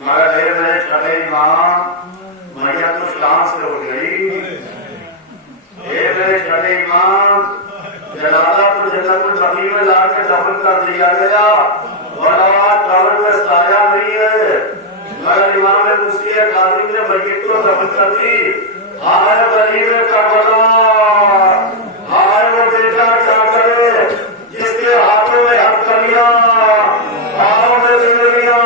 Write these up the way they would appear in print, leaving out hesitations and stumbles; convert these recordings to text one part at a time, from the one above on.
مگر یہ میرے چھٹے امام میت تو شام سے ہو گئی. یہ میرے چھٹے امام جنازہ تو جنت البقیع میں لا کے دفن کر دیا گیا اور قبر میں سایہ نہیں ہے. مگر امام موسیٰ کاظم نے میت کو دفن کر دی. ہائے غریب کربلا، ہائے وہ بیٹا کیا کرے جس کے ہاتھوں میں ہتھکڑیاں، پاؤں میں زندگیاں،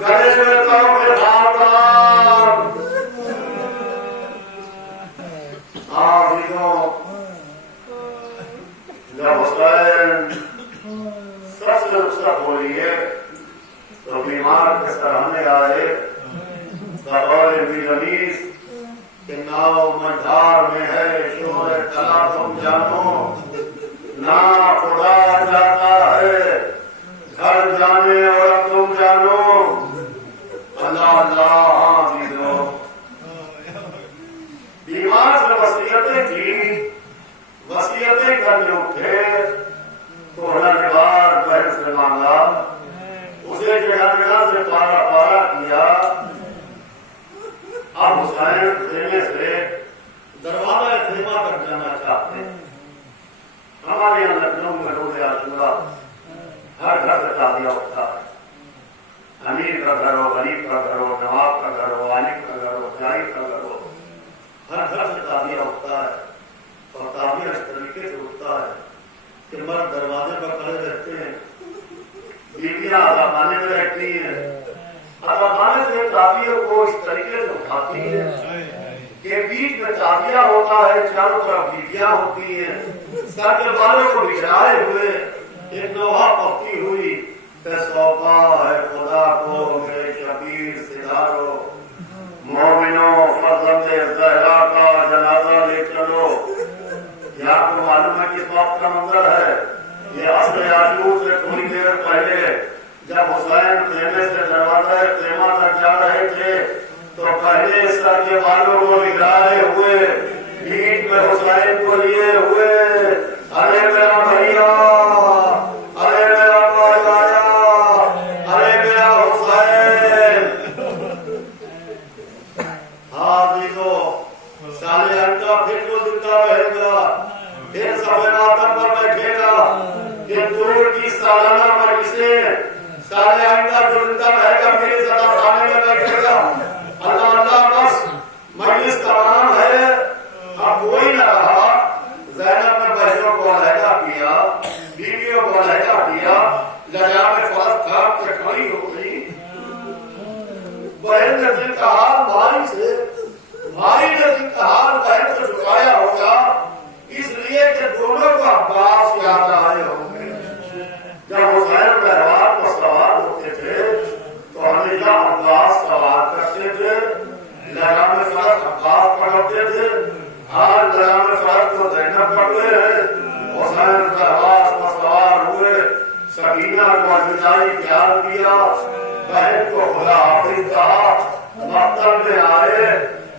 گلے میں قوم کے خاکان. عزیزوں، جب حسین سب سے رخصت ہو لیے تو بیمار کے سراہنے آئے. بقول بیرنیس کہ ناؤ مجھار میں ہے شور کلا تم جانو، نا خدا جاتا ہے گھر جانے اور تم جانو. اللہ اللہ عزیزوں، بیمار سے وصیتیں کی، وصیتیں کرنے اٹھے تو نوار بہن سے مانگا، اسے جگہ جگہ سے پارا پارا کیا. اب حسین خیمے سے دروازہ خیمہ تک جانا چاہتے ہیں. ہمارے یہاں لکھنؤ میں روز عاشورہ ہر گھر سے تعزیہ ہوتا ہے. امیر کا گھر ہو، غریب کا گھر ہو، نواب کا گھر ہو، عالم کا گھر ہو، جاہل کا گھر ہو، ہر گھر سے تعزیہ ہوتا ہے. اور تعزیہ اس طریقے سے ہوتا ہے کہ مرد دروازے پر کھڑے رہتے ہیں، بیویاں اداخانے میں رہتی ہیں. اداخانے سے تعزیے کو اس طریقے سے اٹھاتی ہے کہ بیچ میں تعزیہ ہوتا ہے، چاروں طرف بیویاں ہوتی ہیں، سر کے بالوں کو بچھائے ہوئے ایک نوحہ پڑتی ہوئی کہ سونپا ہے خدا کو میرے شبیر ستارو، مومنوں فرزند زہرا کا جنازہ لے چلو. یہ آپ کو معلوم ہے کس وقت کا منظر ہے؟ یہ عصر عاشور سے تھوڑی دیر پہلے جب حسین خیمے سے دروازہ خیمہ تک جا رہے تھے تو پہلے سر کے بالوں کو بکھرائے ہوئے پیٹھ میں حسین کو لیے ہوئے، ارے میرا بھیا، ارے میرا بھائی، ارے میرا حسین. عزیزوں، سالے انڈا پھر تو زندہ رہے گا، پھر صفحے ماتم پر بیٹھے گا کہ دور کی سالانہ مجلسیں سالے آئندہ جو زندہ رہے گا میرے صدا خانے میں بیٹھے گا. اللہ اللہ، بس مجلس تمام ہے، اب کوئی نہ رہا. زینب نے بہنوں کو علیحدہ کیا، بیویوں کو علیحدہ کیا، لجام فرض تھا کہ کھڑی ہو گئی. بہن نے دل کا حال بھائی سے، بھائی نے دل کا حال بہن سے جھکایا ہوگا، اس لیے کہ دونوں کو عباس یاد آئے ہوں گے. جب حسین مہربان کو سوار ہوتے تھے تو ہمیشہ عباس سوار کرتے تھے، لگام فرض عباس پڑھتے تھے. آج لگام فرض کو زینب پڑھتے ہیں. حسین مہربان کو سوار ہوئے، سکینہ کو الوداعی پیار دیا، بہن کو خدا حافظ کہا. مقتل میں آئے،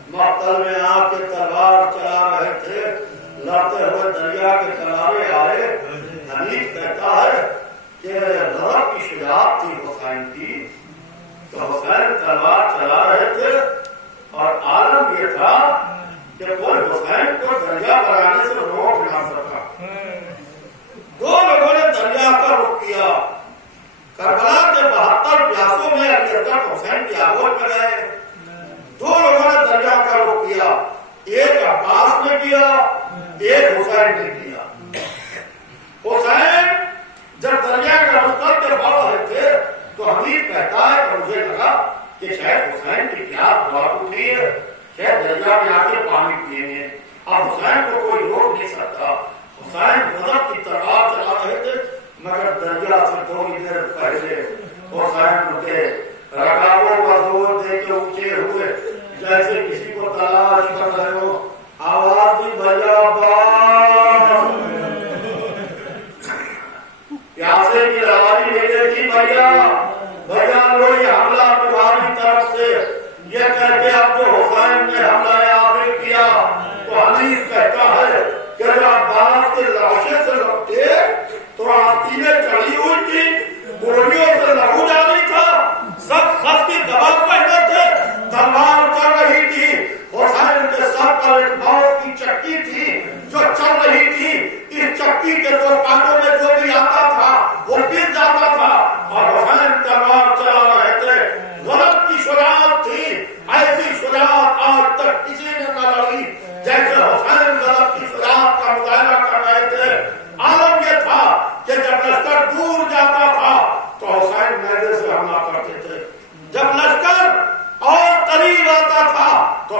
مقتل میں آ کے تلوار چلا رہے تھے، لڑتے ہوئے دریا کے کنارے آئے. حنیف کہتا ہے کہ غضب کی شجاعت تھی حسین کی، تو حسین تلوار چلا رہے تھے اور عالم یہ تھا کہ کوئی حسین کو دریا پر آنے سے روک نہ سکا. دو لوگوں نے دریا کا رخ کیا. کربلا کے 72 پیاسوں میں علی اصغر حسین کی آگوش میں گئے. دو لوگوں نے دریا کا رخ کیا، ایک عباس نے کیا، ایک حسین نے کیا. حسین جب دریا کا رخ کر کے بڑھ رہے تھے تو حمید کہتا ہے کہ مجھے لگا کہ شاید حسین کی پیاس بہت اٹھی ہے، شاید دریا میں آ کے پانی پیئیں گے. اب حسین کو کوئی روک نہیں سکتا. حسین غضب کی تلوار چلا رہے تھے مگر دریا سے تھوڑی دیر پہلے حسین اٹھے، رکابوں کا زور دے کے اونچے ہوئے جیسے کسی کو تلاش کر رہے ہو. آواز دی بھیا عباس، پیاسے کی روانی بھیجے تھی بھیا، بھیا لو یہ حملہ تمہاری طرف سے. یہ کہہ کے اب جو حسین نے حملہ آخر کیا تو حنیف کہتا ہے کہ جب عباس کے لاشے سے لپٹے تو آستینیں چڑھی ہوئی تھی، گولیوں سے لہو جاری تھا، سب خس کی دبا